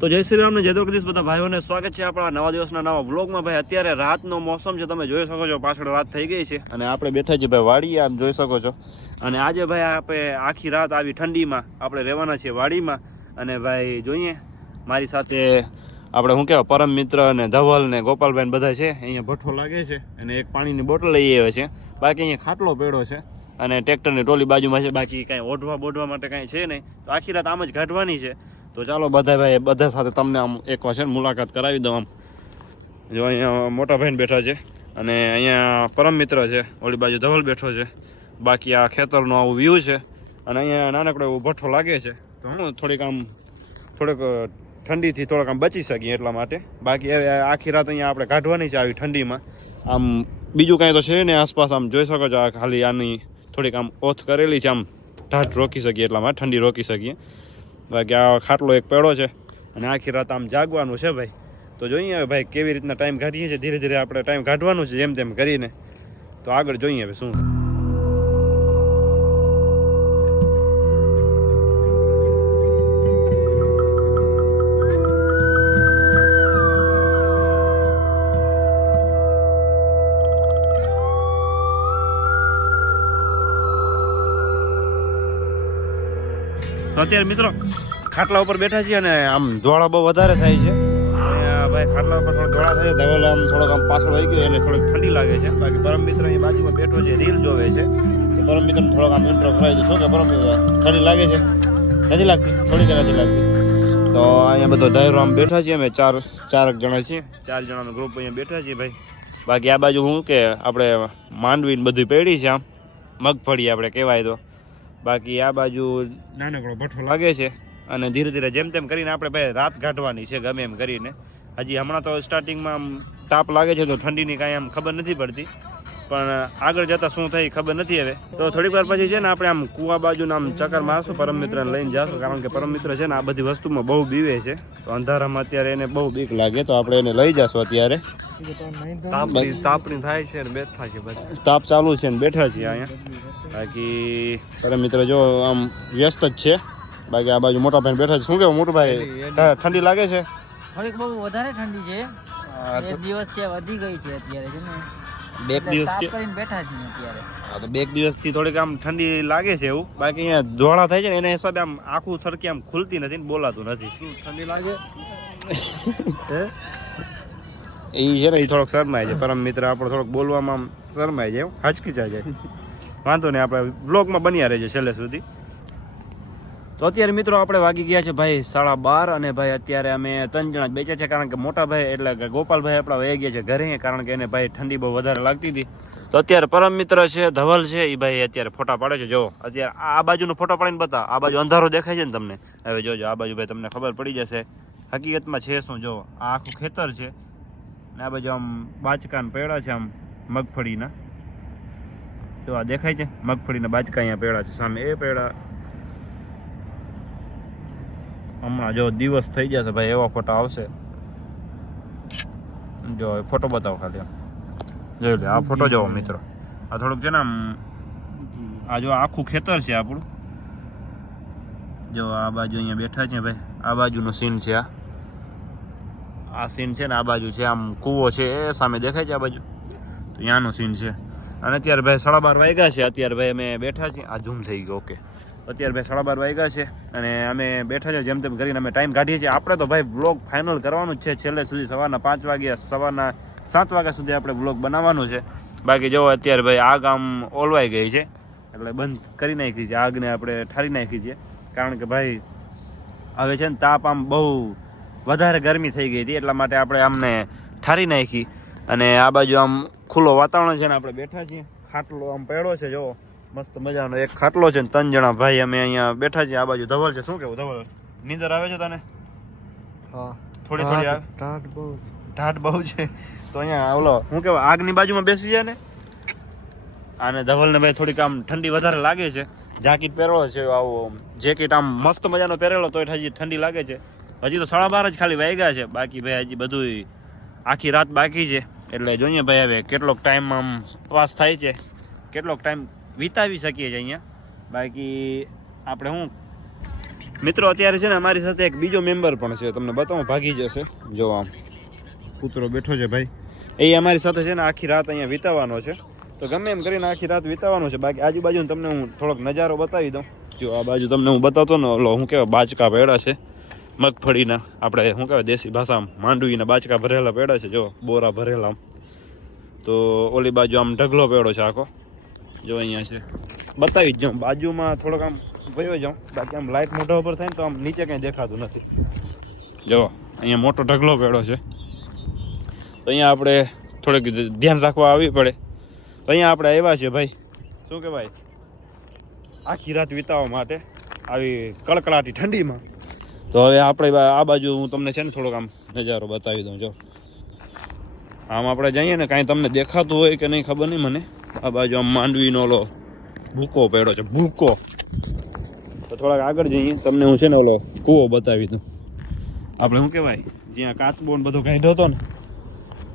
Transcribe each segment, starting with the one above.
તો જય શ્રી રામ ને જય દ્વારકાધીશ. બધા ભાઈઓને સ્વાગત છે આપણા નવા દિવસના નવા વ્લોગમાં. ભાઈ, અત્યારે રાતનો મોસમ છે, તમે જોઈ શકો છો, પાછળ રાત થઈ ગઈ છે. અને આપણે બેઠા છીએ, ભાઈ, વાડીએ, આમ જોઈ શકો છો. અને આજે, ભાઈ, આપણે આખી રાત આવી ઠંડીમાં. આપણે રહેવાના છીએ વાડીમાં. અને, ભાઈ, જોઈએ, મારી સાથે આપણે શું કહેવાય, પરમ મિત્ર અને ધવલ ને ગોપાલભાઈ બધા છે. અહીંયા ભઠ્ઠો લાગે છે અને એક પાણીની બોટલ લઈ આવે છે. બાકી અહીંયા ખાટલો પેડો છે અને ટ્રેક્ટરની ટોલી બાજુમાં છે. બાકી કાંઈ ઓઢવા બોઢવા માટે કાંઈ છે નહીં. તો આખી રાત આમ જ કાઢવાની છે. તો ચાલો બધા ભાઈ બધા સાથે તમને આમ એકવાર છે ને મુલાકાત કરાવી દઉં આમ. જો અહીંયા મોટા ભાઈને બેઠા છે અને અહીંયા પરમ મિત્ર છે, ઓલી બાજુ ધવલ બેઠો છે. બાકી આ ખેતરનો આવું વ્યૂ છે અને અહીંયા નાનકડો એવો ભઠ્ઠો લાગે છે. તો હું થોડીક આમ, થોડોક ઠંડીથી થોડોક આમ બચી શકીએ એટલા માટે. બાકી આખી રાત અહીંયા આપણે કાઢવાની છે આવી ઠંડીમાં. આમ બીજું કાંઈ તો છે ને આસપાસ, આમ જોઈ શકો છો આ ખાલી આની થોડીક આમ ઓથ કરેલી છે, આમ ઢાઢ રોકી શકીએ એટલા માટે, ઠંડી રોકી શકીએ. બાકી આ ખાટલો એક પેડો છે. અને આખી રાત આમ જાગવાનું છે ભાઈ. તો જોઈએ હવે ભાઈ કેવી રીતના ટાઈમ કાઢીએ છીએ. ધીરે ધીરે આપણે ટાઈમ કાઢવાનું છે જેમ તેમ કરીને. તો આગળ જોઈએ હવે શું. અત્યારે મિત્રો ખાટલા ઉપર બેઠા છીએ અને આમ ધોળા બહુ વધારે થાય છે. ભાઈ ખાટલા ઉપર થોડા ધોળા થાય આમ થોડોક આમ પાછળ આવી ગયો એટલે થોડીક ઠંડી લાગે છે. બાકી પરમ મિત્ર અહીં બાજુમાં બેઠો છે રીલ જોવે છે. પરમ મિત્ર થોડોક આમ ઇન્ટ્રો કરાવી દો શું કે પરમ મિત્ર ઠંડી લાગે છે? નથી લાગતી? થોડીક નથી લાગતી. તો અહીંયા બધો ધાયરો આમ બેઠા છીએ અમે ચાર ચાર જણા છીએ. ચાર જણાનો ગ્રુપ અહીંયા બેઠા છીએ ભાઈ. બાકી આ બાજુ શું કે આપણે માંડવી બધી પેઢી છે આમ. મગફળી આપણે કહેવાય તો. બાકી આ બાજુ નાનકડો ભઠ્ઠો લાગે છે. અને ધીરે ધીરે જેમ તેમ કરીને આપણે ભાઈ રાત કાઢવાની છે ગમે એમ કરીને. હજી હમણાં તો સ્ટાર્ટિંગમાં આમ તાપ લાગે છે તો ઠંડીની કાંઈ આમ ખબર નથી પડતી. પણ આગળ જતાં શું થાય ખબર નથી હવે. તો થોડીક વાર પછી છે ને આપણે આમ કુવા બાજુના આમ ચક્કર મારશું પરમ મિત્રને લઈને જાશું કારણ કે પરમ મિત્ર છે ને આ બધી વસ્તુમાં બહુ બીવે છે. તો અંધારામાં અત્યારે એને બહુ બીક લાગે તો આપણે એને લઈ જશું અત્યારે. તાપની થાય છે ને બેઠા છે બધા. તાપ ચાલુ છે ને બેઠા છીએ અહીંયા. બાકી પરમ મિત્ર જો આમ વ્યસ્ત જ છે. બાકી આ બાજુ મોટા ભાઈ બેઠા છે. શું કેવું મોટું ભાઈ ઠંડી લાગે છે? થોડીક બહુ વધારે ઠંડી છે. એક દિવસ ત્યાં વધી ગઈ છે અત્યારે છે ને? બે દિવસ કરીને બેઠા છીએ અત્યારે. હા તો બે દિવસથી થોડીક આમ ઠંડી લાગે છે એવું. બાકી અહીંયા ધોળા થાય છે ને એના હિસાબે આમ આખું સરખી આમ ખુલતી નથી ને બોલાતું નથી. શું ઠંડી લાગે? એ છે ને એ થોડોક શરમાય છે. પરમ મિત્ર આપણો થોડોક બોલવામાં શરમાય એવું. હચકી જાય. વાંધો નહીં આપણે વ્લોગમાં બન્યા રહેજે છેલ્લે સુધી. તો અત્યારે મિત્રો આપણે વાગી ગયા છે ભાઈ સાડા બાર અને ભાઈ અત્યારે અમે ત્રણ જણા બેચ્યા છે કારણ કે મોટા ભાઈ એટલે ગોપાલભાઈ આપણા વહી ગયા છે ઘરે, કારણ કે એને ભાઈ ઠંડી બહુ વધારે લાગતી હતી. તો અત્યારે પરમ મિત્ર છે, ધવલ છે એ ભાઈ અત્યારે ફોટા પાડે છે. જો, અત્યારે આ બાજુનો ફોટો પાડીને બતા આ બાજુ અંધારો દેખાય છે ને તમને? હવે જોજો, આ બાજુ ભાઈ તમને ખબર પડી જશે. હકીકતમાં છે શું? જો, આ આખું ખેતર છે ને આ બાજુ આમ બાચકાન પેડા છે આમ મગફળીના. જો, આ દેખાય છે? મગફળીના બાચકા અહીંયા પેડા છે. સામે એ પેડા હમણાં જો દિવસ થઈ જશે ભાઈ, એવા ફોટા આવશે. જો ફોટો બતાવો ખાલી. જોઈ લે, આ ફોટો જોવો મિત્રો. આ થોડુંક છે ને આમ, આ જો આખું ખેતર છે આપણું. જો, આ બાજુ અહીંયા બેઠા છે ભાઈ. આ બાજુનો સીન છે આ. આ સીન છે ને આ બાજુ છે, આમ કૂવો છે, એ સામે દેખાય છે આ બાજુ. તો ત્યાંનો સીન છે. અને અત્યારે ભાઈ સાડા બાર વાગ્યા છે, અત્યારે ભાઈ અમે બેઠા છીએ. આ ઝૂમ થઈ ગયો ઓકે અત્યારે ભાઈ સાડા બાર વાગ્યા છે અને અમે બેઠા છે જેમ તેમ કરીને અમે ટાઈમ કાઢીએ છીએ. આપણે તો ભાઈ બ્લોગ ફાઇનલ કરવાનું જ છે. છેલ્લે સુધી સવારના પાંચ વાગ્યા, સવારના સાત વાગ્યા સુધી આપણે બ્લોગ બનાવવાનું છે. બાકી જો અત્યારે ભાઈ આગ આમ ઓલવાઈ ગઈ છે, એટલે બંધ કરી નાખી છે. આગને આપણે ઠારી નાખી છે. કારણ કે ભાઈ હવે છે ને તાપ આમ બહુ વધારે ગરમી થઈ ગઈ હતી, એટલા માટે આપણે આમને ઠારી નાખી. અને આ બાજુ આમ ખુલ્લો વાતાવરણ છે ને આપણે બેઠા છીએ. ખાટલો આમ પેડો છે જો મસ્ત મજાનો એક ખાટલો છે ને ત્રણ જણા ભાઈ અમે અહીંયા બેઠા છીએ. આ બાજુ ધવલ છે. શું કેવું ધવલ? નીંદર આવે છે તને? હા. થોડી થોડી આવે? ટાઢ બહુ ઢાઢ બહુ છે. તો અહીંયા ઓલો હું કેવાય આગની બાજુમાં બેસી જાય ને? અને ધવલને ભાઈ થોડીક આમ ઠંડી વધારે લાગે છે. જાકીટ પહેરેલો છે આવો જેકેટ આમ મસ્ત મજાનો પહેરેલો તો હજી ઠંડી લાગે છે. હજી તો સાડા બાર જ ખાલી વાગ્યા છે. બાકી ભાઈ હજી બધું આખી રાત બાકી છે. એટલે જોઈએ ભાઈ હવે કેટલોક ટાઈમ આમ પાસ થાય છે. કેટલોક ટાઈમ વિતાવી શકીએ છીએ અહીંયા. બાકી આપણે શું મિત્રો, અત્યારે છે ને અમારી સાથે એક બીજો મેમ્બર પણ છે. તમને બતાવું, ભાગી જશે. જો આમ, કૂતરો બેઠો છે ભાઈ. એ અમારી સાથે છે ને આખી રાત અહીંયા વિતાવવાનો છે. તો ગમે એમ કરીને આખી રાત વિતાવવાનો છે. બાકી આજુબાજુ તમને હું થોડોક નજારો બતાવી દઉં. જો આ બાજુ તમને હું બતાવતો ને ઓલો હું કહેવાય બાચકા પેડા છે. મગફળીના, આપણે શું કહેવાય, દેશી ભાષામાં, માંડવીના બાચકા ભરેલા પેડા છે. જો, બોરા ભરેલા તો ઓલી બાજુ આમ ઢગલો પેડો છે આખો. જો અહીંયા છે. બતાવી જ જાઉં. બાજુમાં થોડોક આમ ભયો જાઉં. બાકી આમ લાઇટ મોઢા ઉપર થાય ને તો આમ નીચે કંઈ દેખાતું નથી. જો, અહીંયા મોટો ઢગલો પેડો છે. તો અહીંયા આપણે થોડુંક ધ્યાન રાખવા આવવી પડે. તો અહીંયા આપણે આવ્યા છીએ ભાઈ. શું કહેવાય? આખી રાત વિતાવવા માટે આવી કડકડાટી ઠંડીમાં. તો હવે આપણે આ બાજુ હું તમને છે ને થોડોક આમ નજારો બતાવી દઉં. જો. આમ આપણે જઈએ ને કાંઈ તમને દેખાતું હોય કે નહીં ખબર નહીં મને. આ બાજુ આમ માંડવીનો ઓલો ભૂકો પડ્યો છે, ભૂકો. તો થોડાક આગળ જઈએ. તમને હું છે ને ઓલો કૂવો બતાવી દઉં. આપણે શું કહેવાય? જ્યાં કાચબો ને બધો કાઢ્યો હતો ને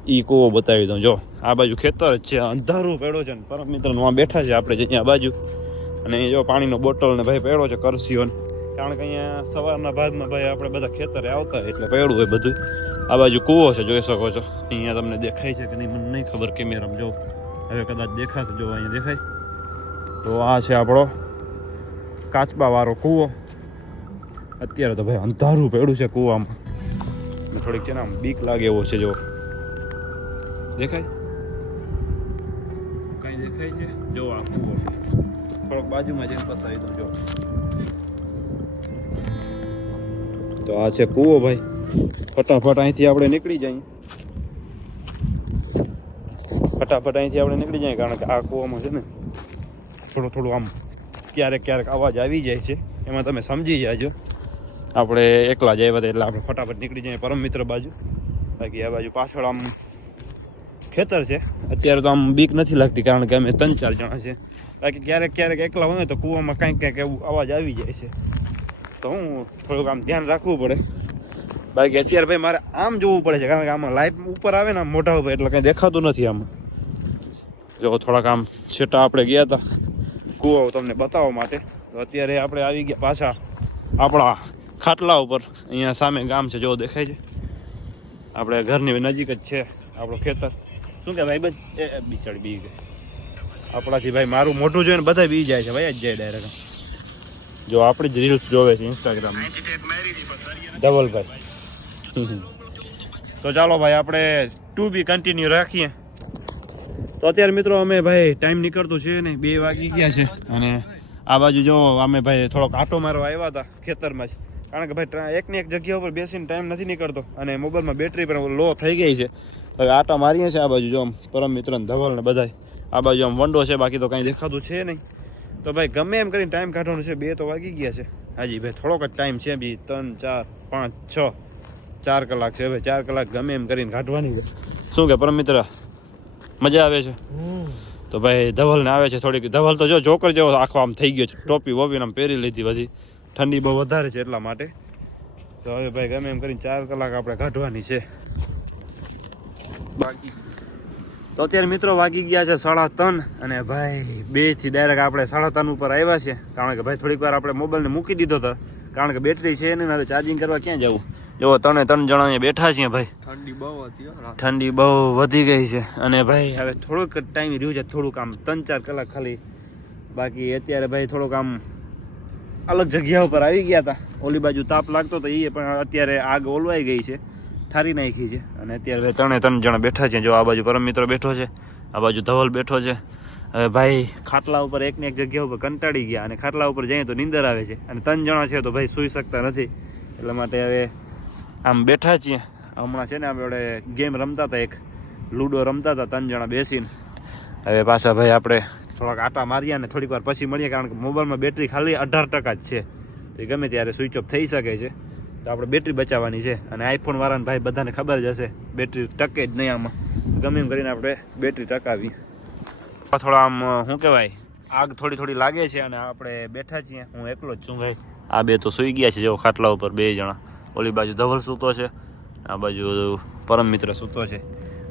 એ કૂવો બતાવી દઉં. જો, આ બાજુ ખેતર છે, અંધારું પેડો છે ને. પરમ મિત્ર આ બેઠા છે આપણે જઈએ આ બાજુ. અને જો પાણીનો બોટલ ને ભાઈ પેડો છે કરસીઓ ને. કારણ કે અહીંયા સવારના ભાગમાં ભાઈ આપણે બધા ખેતરે આવતા એટલે પેડું હોય બધું. આ બાજુ કૂવો છે, જોઈ શકો છો. અહીંયા તમને દેખાય છે કે નહીં, મને નહીં ખબર કેમેરામાં. જો હવે કદાચ દેખાશે, જો અહીંયા દેખાય, તો આ છે આપણો કાચબા વાળો કૂવો. અત્યારે તો ભાઈ અંધારું પડ્યું છે કૂવામાં. ને થોડીક છે ને આમ બીક લાગે એવો છે, જો. દેખાય? કઈ દેખાય છે? જો આ કૂવો. થોડોક બાજુમાં જઈને બતાવી દઉં, જો. તો આ છે કૂવો ભાઈ. ફટાફટ અહીંથી આપણે નીકળી જઈએ. ફટાફટ અહીંથી આપણે નીકળી જાય, કારણ કે આ કૂવામાં છે ને થોડું થોડું આમ ક્યારેક ક્યારેક અવાજ આવી જાય છે. એમાં તમે સમજી જાજો. આપણે એકલા જાય બધા એટલે આપણે ફટાફટ નીકળી જઈએ પરમ મિત્ર બાજુ. બાકી આ બાજુ પાછળ આમ ખેતર છે. અત્યારે તો આમ બીક નથી લાગતી, કારણ કે અમે ત્રણ ચાર જણા છે. બાકી ક્યારેક ક્યારેક એકલા હોય તો કૂવામાં કાંઈક કાંઈક એવું અવાજ આવી જાય છે. તો હું થોડુંક આમ ધ્યાન રાખવું પડે. બાકી અત્યારે ભાઈ મારે આમ જોવું પડે છે, કારણ કે આમાં લાઇટ ઉપર આવે ને મોઢા ઉપર, એટલે કંઈ દેખાતું નથી આમાં. જો થોડાક આમ છેટા આપણે ગયા હતા કૂવો તમને બતાવવા માટે. તો અત્યારે આપણે આવી ગયા પાછા આપણા ખાટલા ઉપર. અહીંયા સામે ગામ છે, જો દેખાય છે. આપણે ઘરની નજીક જ છે આપણું ખેતર. શું કે ભાઈ બધ એ બિચારી બી ગઈ. આપણાથી ભાઈ મારું મોઢું જોઈને બધા બી જાય છે ભાઈ, જ જાય ડાયરેક્ટ જો આપણી જ રીલ્સ જોવે છે ઇન્સ્ટાગ્રામ ધવલભાઈ. તો ચાલો ભાઈ, આપણે ટુ બી કન્ટિન્યુ રાખીએ. તો અત્યારે મિત્રો અમે ભાઈ ટાઈમ નીકળતો છે ને બે વાગી ગયા છે અને આ બાજુ જો અમે ભાઈ થોડોક આટો મારવા આવ્યા હતા ખેતરમાં જ. કારણ કે ભાઈ એકની એક જગ્યા ઉપર બેસીને ટાઈમ નથી નીકળતો અને મોબાઈલમાં બેટરી પણ લો થઈ ગઈ છે. હવે આટા મારીએ છીએ આ બાજુ જો આમ પરમ મિત્ર ને ધવલ ને બધાય. આ બાજુ આમ વંડો છે, બાકી તો કાંઈ દેખાતું છે નહીં. તો ભાઈ ગમે એમ કરીને ટાઈમ કાઢવાનો છે, બે તો વાગી ગયા છે. હાજી ભાઈ થોડોક જ ટાઈમ છે બી, ત્રણ, ચાર, પાંચ, છ. ચાર કલાક છે ભાઈ, ચાર કલાક ગમે એમ કરીને કાઢવાની છે. શું કે પરમ મિત્ર? મજા આવે છે. તો ભાઈ ધવલને આવે છે થોડીક. ધવલ તો જો જોકર જેવો આખો આમ થઈ ગયો છે. ટોપી વોપી આમ પહેરી લીધી બધી. ઠંડી બહુ વધારે છે એટલા માટે. તો હવે ભાઈ ગમે એમ કરીને ચાર કલાક આપણે કાઢવાની છે. બાકી. તો અત્યારે મિત્રો વાગી ગયા છે સાડા ત્રણ અને ભાઈ બેથી ડાયરેક્ટ આપણે સાડા ત્રણ ઉપર આવ્યા છે. કારણ કે ભાઈ થોડીક વાર આપણે મોબાઈલને મૂકી દીધો હતો કારણ કે બેટરી છે ને ચાર્જિંગ કરવા ક્યાં જવું? જો ત્રણે ત્રણ જણા અહીંયા બેઠા છીએ ભાઈ. ઠંડી બહુ હતી ઠંડી બહુ વધી ગઈ છે. અને ભાઈ હવે થોડુંક ટાઈમ રહ્યું છે થોડુંક આમ ત્રણ ચાર કલાક ખાલી. બાકી અત્યારે ભાઈ થોડુંક આમ અલગ જગ્યા ઉપર આવી ગયા હતા. ઓલી બાજુ તાપ લાગતો તો એ પણ અત્યારે આગ ઓલવાઈ ગઈ છે. ઠારી નાખી છે. અને અત્યારે ત્રણે ત્રણ જણા બેઠા છે. જો આ બાજુ પરમ મિત્ર બેઠો છે આ બાજુ ધવલ બેઠો છે. હવે ભાઈ ખાટલા ઉપર એકને એક જગ્યા ઉપર કંટાળી ગયા. અને ખાટલા ઉપર જઈએ તો નીંદર આવે છે. અને ત્રણ જણા છે તો ભાઈ સૂઈ શકતા નથી. એટલા માટે હવે આમ બેઠા છીએ. હમણાં છે ને આપણે ગેમ રમતા હતા એક. લૂડો રમતા હતા, ત્રણ જણા બેસીને. હવે પાછા ભાઈ આપણે થોડાક આટા મારીએ ને થોડીક વાર પછી મળીએ, કારણ કે મોબાઈલમાં બેટરી ખાલી અઢાર ટકા જ છે. તો ગમે ત્યારે સ્વિચ ઓફ થઈ શકે છે. તો આપણે બેટરી બચાવવાની છે. અને આઈફોન વાળાને ભાઈ બધાને ખબર જ હશે બેટરી ટકે જ નહીં આમાં. ગમે એમ કરીને આપણે બેટરી ટકાવી. થોડા આમ, શું કહેવાય, આગ થોડી થોડી લાગે છે અને આપણે બેઠા છીએ. હું એકલો જ છું ભાઈ. આ બે તો સૂઈ ગયા છે જેવો ખાટલા ઉપર, બે જણા. ઓલી બાજુ ધવલ સૂતો છે, આ બાજુ પરમ મિત્ર સૂતો છે.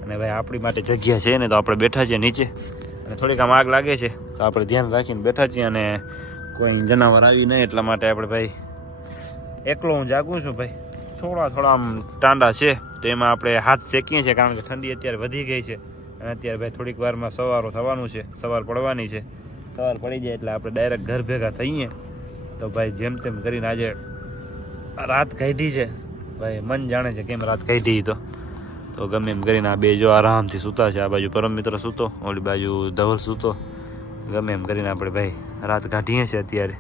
અને ભાઈ આપણી માટે જગ્યા છે ને તો આપણે બેઠા છીએ નીચે. અને થોડીક આમ આગ લાગે છે, તો આપણે ધ્યાન રાખીને બેઠા છીએ અને કોઈ જનાવર આવી નહીં એટલા માટે આપણે ભાઈ એકલો હું જાગું છું ભાઈ. થોડા થોડા આમ ટાંડા છે, તો એમાં આપણે હાથ શેકીએ છીએ કારણ કે ઠંડી અત્યારે વધી ગઈ છે. અને અત્યારે ભાઈ થોડીક વારમાં સવારો થવાનું છે, સવાર પડવાની છે. સવાર પડી જાય એટલે આપણે ડાયરેક્ટ ઘર ભેગા થઈએ. તો ભાઈ જેમ તેમ કરીને આજે રાત કાઢી છે. ભાઈ, મન જાણે છે કેમ રાત કાઢી તો. તો ગમે એમ કરીને આ બે જો આરામથી સૂતા છે. આ બાજુ પરમ મિત્ર સૂતો, ઓલી બાજુ ધવલ સૂતો. ગમે એમ કરીને આપણે ભાઈ રાત કાઢીએ છીએ અત્યારે.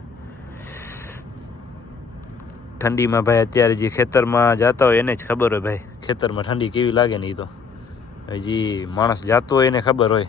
ઠંડીમાં ભાઈ અત્યારે જે ખેતરમાં જતા હોય એને જ ખબર હોય ભાઈ. ખેતરમાં ઠંડી કેવી લાગે ને એ તો. હજી માણસ જાતો હોય એને ખબર હોય.